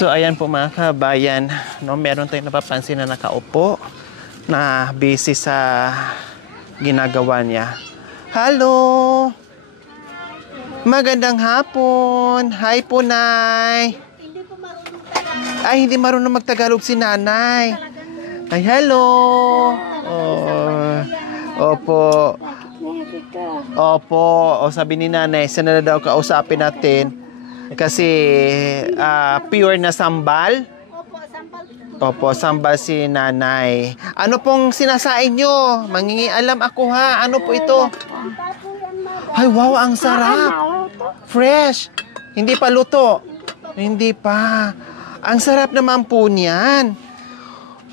So, ayan po mga kabayan, no, meron tayong napapansin na nakaupo na busy sa ginagawa niya. Hello! Magandang hapon! Hi po, Nay! Ay, hindi marunong magtagalog si Nanay. Ay, hello! Oh, opo. Opo. O sabi ni Nanay, sana na daw kausapin natin. Kasi pure na sambal. Opo, sambal si Nanay. Ano pong sinasain nyo? Mangingialam ako ha. Ano po ito? Ay, wow, ang sarap. Fresh. Hindi pa luto. Hindi pa. Ang sarap naman po niyan.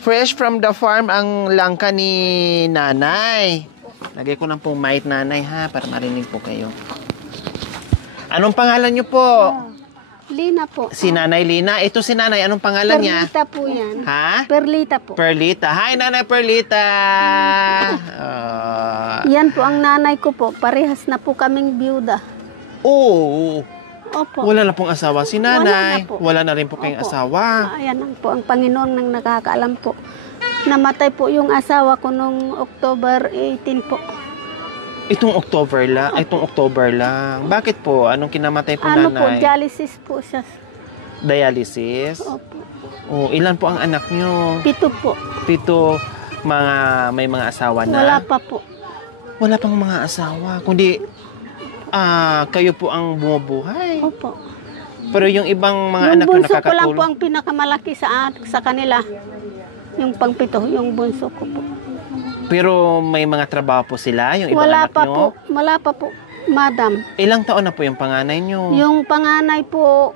Fresh from the farm ang langka ni Nanay. Lagay ko ng pong mic, Nanay, ha, para marinig po kayo. Anong pangalan niyo po? Lina po. Si Nanay Lina. Ito si Nanay. Anong pangalan niya? Perlita po yan. Ha? Perlita po. Perlita. Hi, Nanay Perlita. Yan po ang nanay ko po. Parehas na po kaming biyuda. Oo. Opo. Wala na pong asawa si Nanay. Wala na po. Wala na rin po kayong Opo. asawa. Ayan lang po ang Panginoon nang nakakaalam po. Namatay po yung asawa ko nung October 18 po. Itong October lang. Bakit po? Anong kinamatay po, Ano po, Nanay? dialysis po siya. Dialysis? Opo. Oh, ilan po ang anak nyo? 7 po. 7. May mga asawa na? Wala pa po. Wala pang mga asawa. Kundi, kayo po ang bumubuhay. Opo. Pero yung ibang mga Yung anak nyo bunso ko lang po nakakatulong. ang pinakamalaki sa kanila. Yung pang-7, yung bunso ko po. Pero may mga trabaho po sila, yung ibang Wala anak pa nyo? po. Wala pa po, madam. Ilang taon na po yung panganay nyo? Yung panganay po,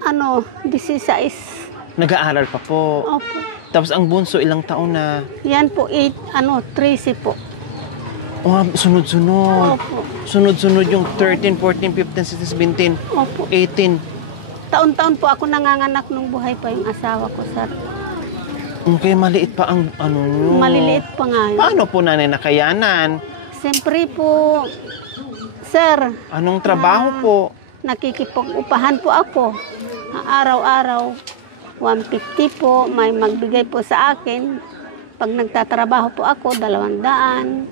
16. Nag-aaral pa po. Opo. Tapos ang bunso, ilang taon na? Yan po, 13 po. Oh, sunod-sunod. Opo. Sunod-sunod yung 13, 14, 15, 16, 17, Opo. 18. Taon-taon po ako nanganganak nung buhay pa yung asawa ko, sir. Okay, maliit pa ang ano nyo. Maliliit pa nga yun. Paano po, Nanay, nakayanan? Siyempre po, sir, Anong trabaho po? nakikipag-upahan po ako. Araw-araw, 150 po, may magbigay po sa akin. Pag nagtatrabaho po ako, 200.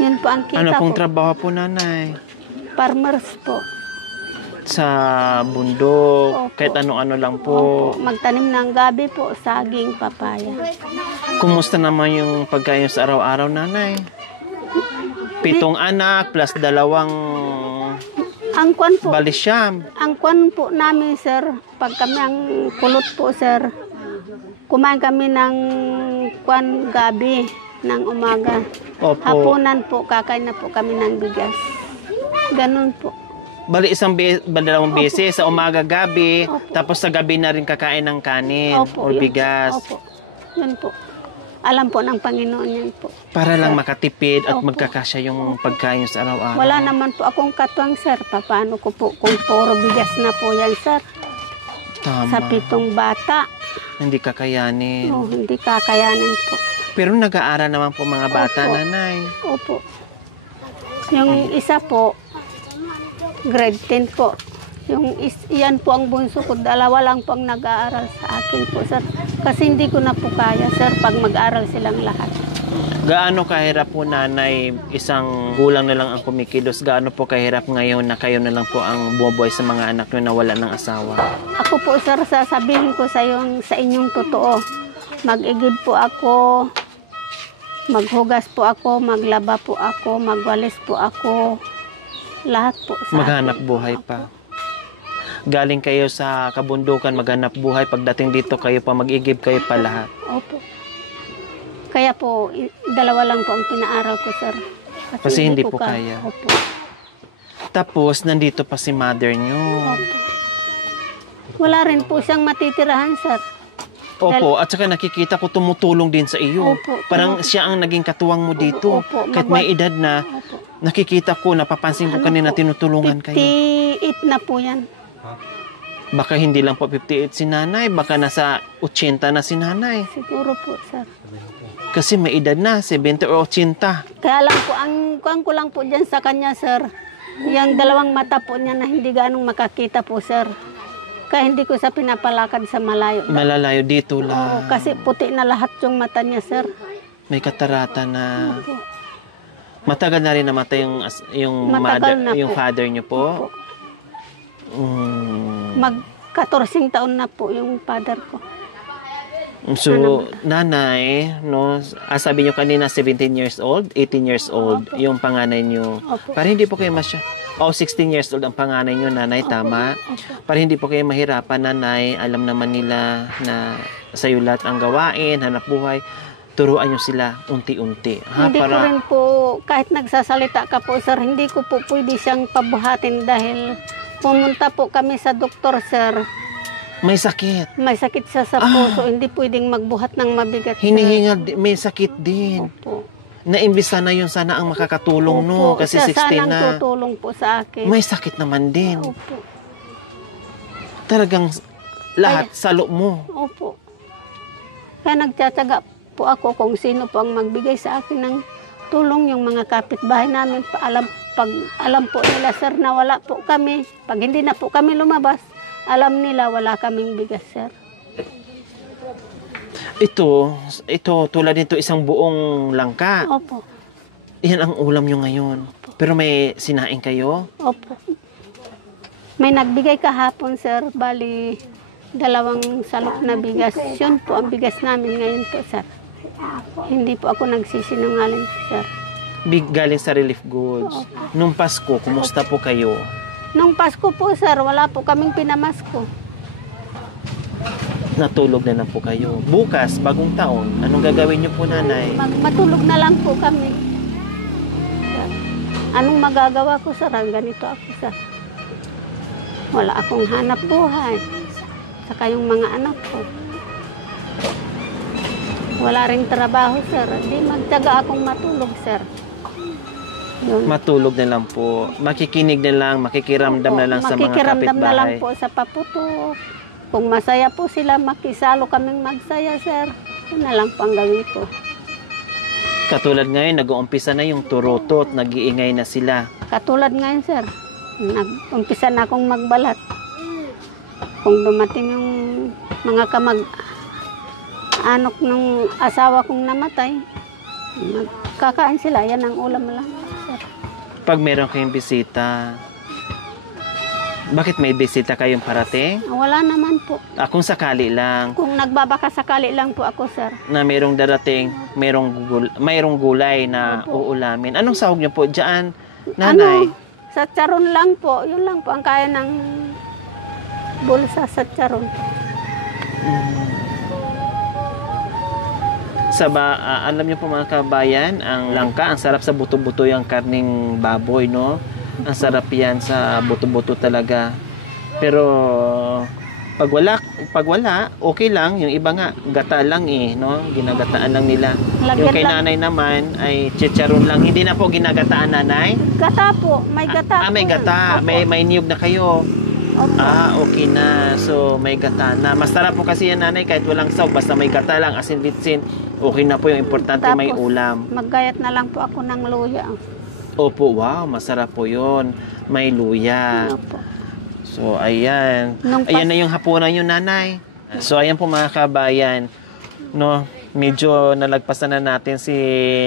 Yun po ang kita Ano pong po. trabaho po, Nanay? Farmers po. Sa bundok, Opo. kahit ano-ano lang Opo. po. Magtanim ng gabi po, saging, papaya. Kumusta naman yung pagkain sa araw-araw, Nanay? 7 anak plus 2 Ang kwan po, balisyam. ang kwan po namin, sir, pag kami ang kulot po, sir, kumain kami ng kwan gabi ng umaga. Opo. Hapunan po, kakain na po kami ng bigas. Ganun po. Bali dalawang beses sa umaga gabi, Opo. tapos sa gabi na rin kakain ng kanin Opo, or yun. bigas. Opo. Yun po. Alam po ng Panginoon yan po. Para lang makatipid at Opo. magkakasya yung pagkain sa araw-araw. Wala naman po akong katwang, sir. Paano ko po kung puro bigas na po yan, sir? Tama. Sa 7 bata. Hindi kakayanin. Oh, hindi kakayanin po. Pero nag-aaral naman po mga bata, Opo. Nanay. Opo. Yung isa po, grade 10 po. Yan po ang bunso ko. 2 lang po ang nag-aaral sa akin po, sir. Kasi hindi ko na po kaya, sir, pag mag-aaral silang lahat. Gaano kahirap po, Nanay, isang gulang na lang ang kumikilos? Gaano po kahirap ngayon na kayo na lang po ang bumubuhay sa mga anak nyo na wala ng asawa? Ako po, sir, sasabihin ko sa inyong totoo. Mag-igib po ako, maghugas po ako, maglaba po ako, magwalis po ako. Lahat po sa Maghanap akin. buhay pa. Galing kayo sa kabundukan, maghanap buhay. Pagdating dito, kayo pa mag-igib, kayo pa lahat. Opo. Kaya po, 2 lang po ang pinaaral ko, sir. Kasi hindi po kaya. Opo. Tapos, nandito pa si mother nyo. Opo. Wala rin po siyang matitirahan, sir. Opo, at saka nakikita ko tumutulong din sa iyo. Opo. Parang siya ang naging katuwang mo dito. Opo. Kahit may edad na, Opo. nakikita ko, napapansin ko Ano kanina po, tinutulungan kayo. 58 na po yan. Baka hindi lang po 58 si nanay, baka nasa 80 na si nanay. Siguro po, sir. Kasi may edad na, 70 o 80. Kaya lang po, ang kuwan ko lang po dyan sa kanya, sir. Yung 2 mata po niya na hindi ganong makakita po, sir. Kaya hindi ko sa pinapalakad sa malayo. Malalayo dito Oo, lang. kasi puti na lahat yung mata niya, sir. May katarata na. Opo. Matagal na rin namatay yung Matagal mother, na yung po. father niyo po. Opo. Mag 14 taon na po yung father ko. So, nanay, no, sabi niyo kanina 17 years old, 18 years old, Opo. yung panganay niyo. Opo. Para hindi po kayo 16 years old ang panganay niyo, nanay, tama? Opo. Para hindi po kayo mahirapan, nanay, alam naman nila na sa'yo lahat ang gawain, hanap buhay, turuan niyo sila unti-unti. Ha? Hindi ko Para, rin po, kahit nagsasalita ka po, sir, hindi ko po pwede siyang pabuhatin dahil pumunta po kami sa doktor, sir. may sakit. May sakit siya sa puso, hindi pwedeng magbuhat ng mabigat, sir. Hinihingal, may sakit din. Opo. Naimbis sana yun sana ang makakatulong, no? Opo, Kasi siya 16 sanang na. tutulong po sa akin. May sakit naman din. Opo. Talagang lahat salo mo. Opo. Kaya nagtsatsaga po ako kung sino po ang magbigay sa akin ng tulong, yung mga kapitbahay namin. Alam po nila, sir, na wala po kami. Pag hindi na po kami lumabas, alam nila wala kaming bigas, sir. Ito, tulad nito isang buong langka. Opo. Yan ang ulam nyo ngayon. Pero may sinaing kayo? Opo. May nagbigay kahapon, sir. Bali, 2 salok na bigas. Yun po ang bigas namin ngayon po, sir. Hindi po ako nagsisinungaling, sir. Galing sa relief goods. Nung Pasko, kumusta po kayo? Nung Pasko po, sir, wala po kaming pinamasko. Natulog na lang po kayo. Bukas, bagong taon, anong gagawin nyo po, nanay? Matulog na lang po kami. Sir, anong magagawa ko, sir? Ganito ako, sir. Wala akong hanap buhay. Saka yung mga anak ko. Wala ring trabaho, sir. Di magtyaga akong matulog, sir. Yun. Matulog na lang po. Makikinig na lang, makikiramdam na lang sa mga Makikiramdam na lang kapitbahay. po sa paputok. Kung masaya po sila, makisalo kaming magsaya, sir. Yun na lang po ang gawin ko. Katulad ngayon, nag-uumpisa na yung turutot, nag-iingay na sila. Katulad ngayon, sir, nag-umpisa na akong magbalat. Kung dumating yung mga anok ng asawa kong namatay, magkakain sila. Yan ang ulam lang, sir. Pag meron kayong bisita, bakit may bisita kayong parating? Wala naman po. Kung sakali lang, Kung nagbabaka sakali lang po ako, sir. na merong darating, mayroong gulay na uulamin. Anong sahog niyo po dyan, nanay? Sa charon lang po. Yun lang po ang kaya ng bulsa sa charon. Alam niyo po mga kabayan, ang langka, ang sarap sa buto-buto yung karning baboy, no? Ang sarap yan sa buto-buto talaga. Pero pag wala, okay lang. Yung iba nga, gata lang no? Ginagataan lang nila. Lagyan Yung kay lang. nanay naman ay chicharon lang. Hindi na po ginagataan, nanay? Gata po. May gata May po. gata. Opo. May niyog na kayo. Opo. Okay na. So, may gata na. Mas sarap po kasi yan, nanay, kahit walang saw. Basta may gata lang, asin bitsin. Okay na po yung importante may Tapos, ulam. Maggayat na lang po ako ng luya. Opo, wow, masarap po yun. May luya. Opo. So, ayan. Nung Ayan na yung hapunan yun, nanay. So, ayan po mga kabayan. No, medyo nalagpasan na natin si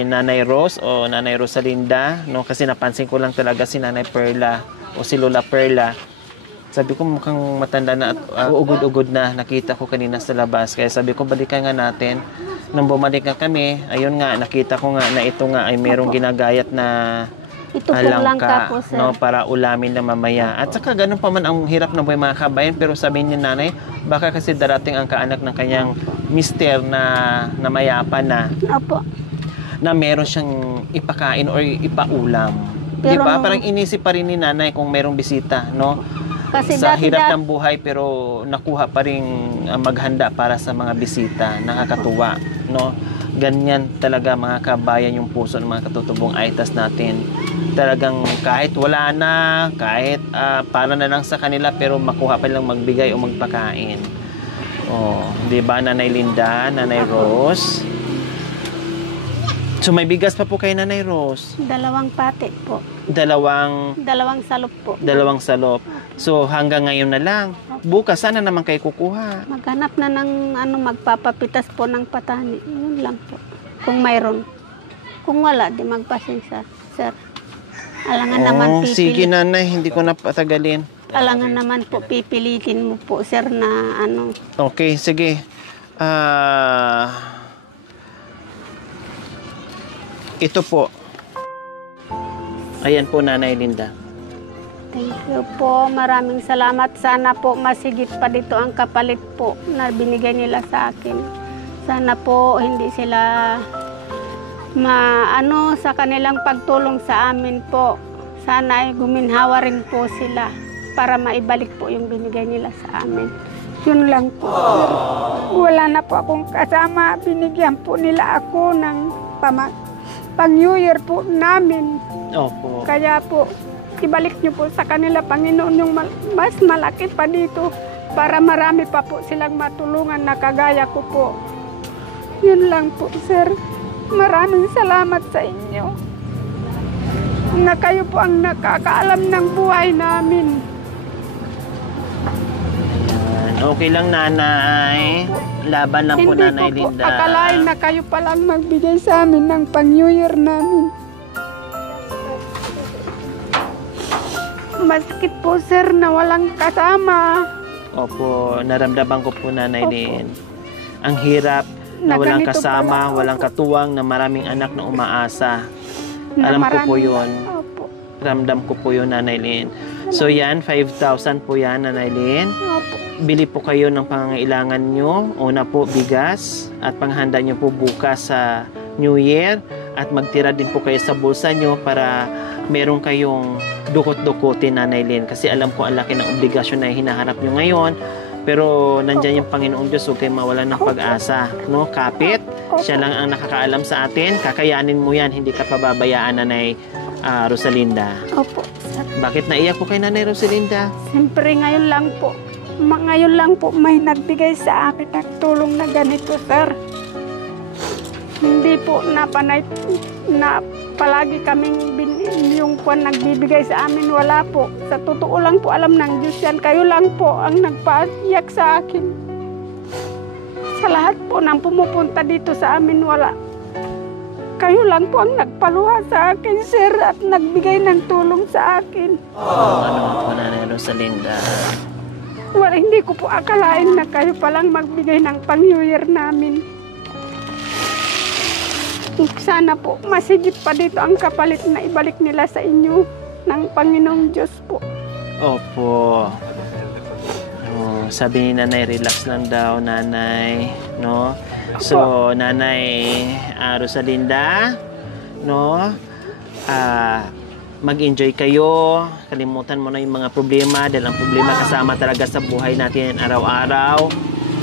Nanay Rose o Nanay Rosalinda. No, kasi napansin ko lang talaga si Nanay Perla o si Lola Perla. Sabi ko mukhang matanda na at ugod-ugod na. Nakita ko kanina sa labas. Kaya sabi ko balikan nga natin. Nang bumalik nga kami, ayun nga, nakita ko nga na ito nga ay merong ginagayat na Ito po langka po, sir. no, para ulamin na mamaya. At saka ganun pa man ang hirap ng buhay mga kabayan, pero sabihin ni nanay, baka kasi darating ang kaanak ng kanyang mister na mayapa na, Opo. na meron siyang ipakain or ipaulam. Di Pero ba? Parang inisip pa rin ni nanay kung merong bisita, no? Kasi Sa dati hirap ng buhay pero nakuha pa rin maghanda para sa mga bisita. Nakakatuwa, no? Ganyan talaga mga kabayan yung puso ng mga katutubong aitas natin. Talagang kahit wala na, kahit para na lang sa kanila pero makuha pa lang magbigay o magpakain. Oh, 'di ba Nanay Linda, Nanay Rose? So may bigas pa po kay Nanay Rose. 2 pati po. Dalawang 2 salop po. salop. So hanggang ngayon na lang. Bukas sana naman kayo kukuha. Maghanap na ng magpapapitas po ng patani. Yun lang po. Kung mayroon. Kung wala, di magpasensya, sir. Alangan naman sige Nanay, hindi ko na patagalin. Alangan naman po pipilitin mo po, sir, na Okay, sige. Ito po. Ayan po, Nanay Linda. Thank you po. Maraming salamat. Sana po masigit pa dito ang kapalit po na binigay nila sa akin. Sana po hindi sila sa kanilang pagtulong sa amin po. Sana ay guminhawa rin po sila para maibalik po yung binigay nila sa amin. Yun lang po. Wala na po akong kasama. Binigyan po nila ako ng pang-New Year po namin. Opo. Kaya po, ibalik niyo po sa kanila, Panginoon, yung mas malaki pa dito para marami pa po silang matulungan na kagaya ko po. Yun lang po, sir. Maraming salamat sa inyo na kayo po ang nakakaalam ng buhay namin. Okay lang, Nanay. Laban lang po, Nanay Hindi ko Linda. po akalain na kayo palang magbigay sa amin ng pang-New Year namin. Masakit po, sir, na walang kasama. Opo, naramdaman ko po, Nanay Lin. Ang hirap na walang kasama, walang katuwang, na maraming anak na umaasa. Alam ko po yun. Opo. Ramdam ko po yun, Nanay Lin. So yan, 5,000 po yan, Nanay Lin. Opo. Bili po kayo ng pangangailangan nyo. Una po, bigas. At panghanda nyo po bukas sa New Year. At magtira din po kayo sa bulsa nyo para meron kayong dukot-dukutin, Nanay Lin. Kasi alam ko ang laki ng obligasyon na hinaharap nyo ngayon. Pero nandyan yung Panginoong Diyos, huwag kayo mawalan ng pag-asa. No? Kapit, siya lang ang nakakaalam sa atin. Kakayanin mo yan, hindi ka pababayaan, Nanay Rosalinda. Opo, sir. Bakit naiyak po kay Nanay Rosalinda? Siyempre ngayon lang po. Ngayon lang po may nagbigay sa amin ng tulong na ganito, sir. Hindi po napanay na palagi kaming yung kwan nagbibigay sa amin. Wala po. Sa totoo lang po, alam ng Diyos yan. Kayo lang po ang nagpaiyak sa akin. Sa lahat po nang pumupunta dito sa amin, wala. Kayo lang po ang nagpaluha sa akin, sir, at nagbigay ng tulong sa akin. Ano po, Nanay Rosalinda? Wala, hindi ko po akalain na kayo palang magbigay ng pang-New Year namin. Sana po masigit pa dito ang kapalit na ibalik nila sa inyo ng Panginoong Diyos po. Opo. Sabi ni Nanay, relax lang daw, Nanay. No? So, Nanay Rosalinda, no? Mag-enjoy kayo. Kalimutan mo na yung mga problema dahil ang problema kasama talaga sa buhay natin araw-araw.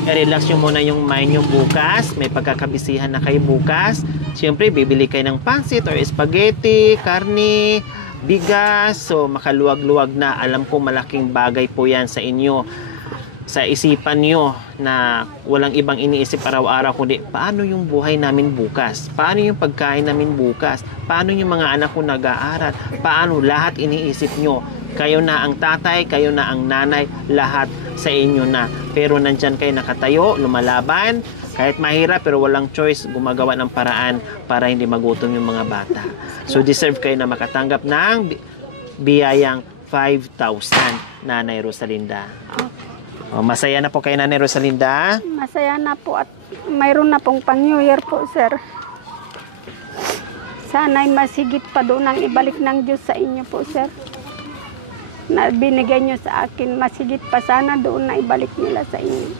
I-relax nyo muna yung mind nyo bukas. May pagkakabisihan na kayo bukas. Siyempre, bibili kayo ng pansit or spaghetti, karne, bigas. So, makaluwag-luwag na. Alam ko malaking bagay po yan sa inyo. Sa isipan nyo na walang ibang iniisip araw-araw kundi paano yung buhay namin bukas? Paano yung pagkain namin bukas? Paano yung mga anak ko nag-aaral? Paano lahat iniisip nyo? Kayo na ang tatay, kayo na ang nanay, lahat sa inyo na. Pero nandyan kayo nakatayo, lumalaban, kahit mahirap pero walang choice, gumagawa ng paraan para hindi magutom yung mga bata. So deserve kayo na makatanggap ng biyayang 5,000, Nanay Rosalinda. Masaya na po kayo, Nanay Rosalinda? Masaya na po at mayroon na pong pang-New Year po, sir. Sana'y masigit pa doon ang ibalik ng Diyos sa inyo po, sir. Na binigay nyo sa akin, masigit pa sana doon na ibalik nila sa inyo.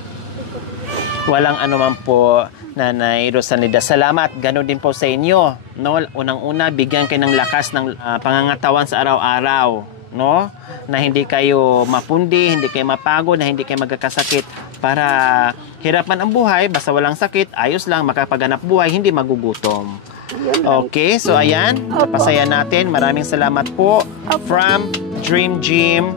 Walang anuman po, Nanay Rosalinda. Salamat. Ganon din po sa inyo. No? Unang-una, bigyan kayo ng lakas ng pangangatawan sa araw-araw. No? Na hindi kayo mapundi, hindi kayo mapagod, na hindi kayo magkakasakit para hirapan ang buhay, basta walang sakit, ayos lang, makapaghanap buhay, hindi magugutom. Okay, so ayan, napasaya natin. Maraming salamat po from Dream Gym,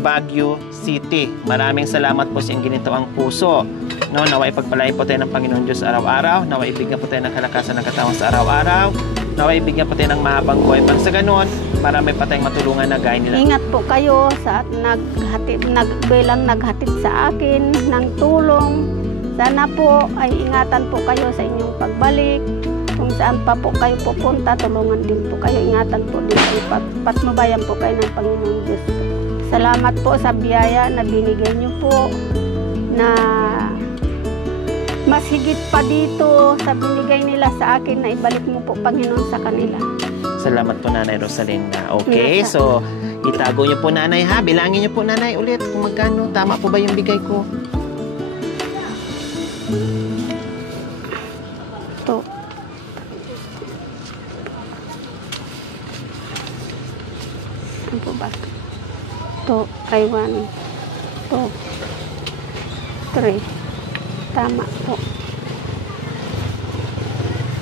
Baguio City. Maraming salamat po sa inyong ginito ang puso. No, naway pagpalain po tayo ng Panginoon Diyos araw-araw. Naway ibigyan po tayo ng kalakasan ng katawan sa araw-araw. Naway ibigyan po tayo ng mahabang buhay pang sa ganun. Marami pa tayong matulungan na gaya nila. Ingat po kayo sa bilang naghatid sa akin ng tulong. Sana po ay ingatan po kayo sa inyong pagbalik. Kung saan pa po kayo pupunta, tulungan din po kayo. Ingatan po din kayo. Patnubayan po kayo ng Panginoon Diyos. Salamat po sa biyaya na binigay niyo po na mas higit pa dito sa binigay nila sa akin na ibalik mo po, Panginoon, sa kanila. Salamat po, Nanay Rosalinda. Okay, so itago niyo po, Nanay, ha? Bilangin niyo po, Nanay, ulit kung magkano. Tama po ba yung bigay ko? To. Ano po ba? To, ay 1, 2, 3. Tama po.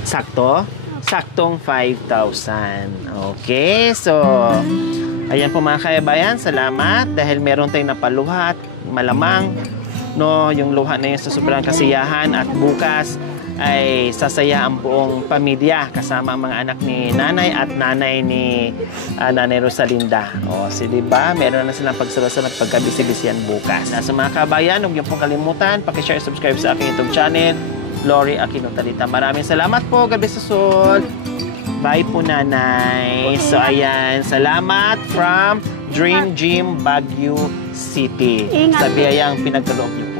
Sakto? Saktong 5,000. Okay, so ayan po mga kabayan, salamat dahil meron tayong napaluhat, malamang no, yung luha na yun sa sobrang kasiyahan at bukas ay sasaya ang buong pamilya kasama ang mga anak ni nanay at nanay ni Nanay Rosalinda. O, si diba, meron na silang pagsalasal at pagkabisi-bisiyan bukas. Sa mga kabayan, huwag niyo pong kalimutan, pakishare, subscribe sa aking YouTube channel, Lori Aquino Talita. Maraming salamat po. God bless us all. Bye po, Nanay. So, ayan. Salamat from Dream Gym, Baguio City. Ingat. Sa biyayang pinagkaloob niyo.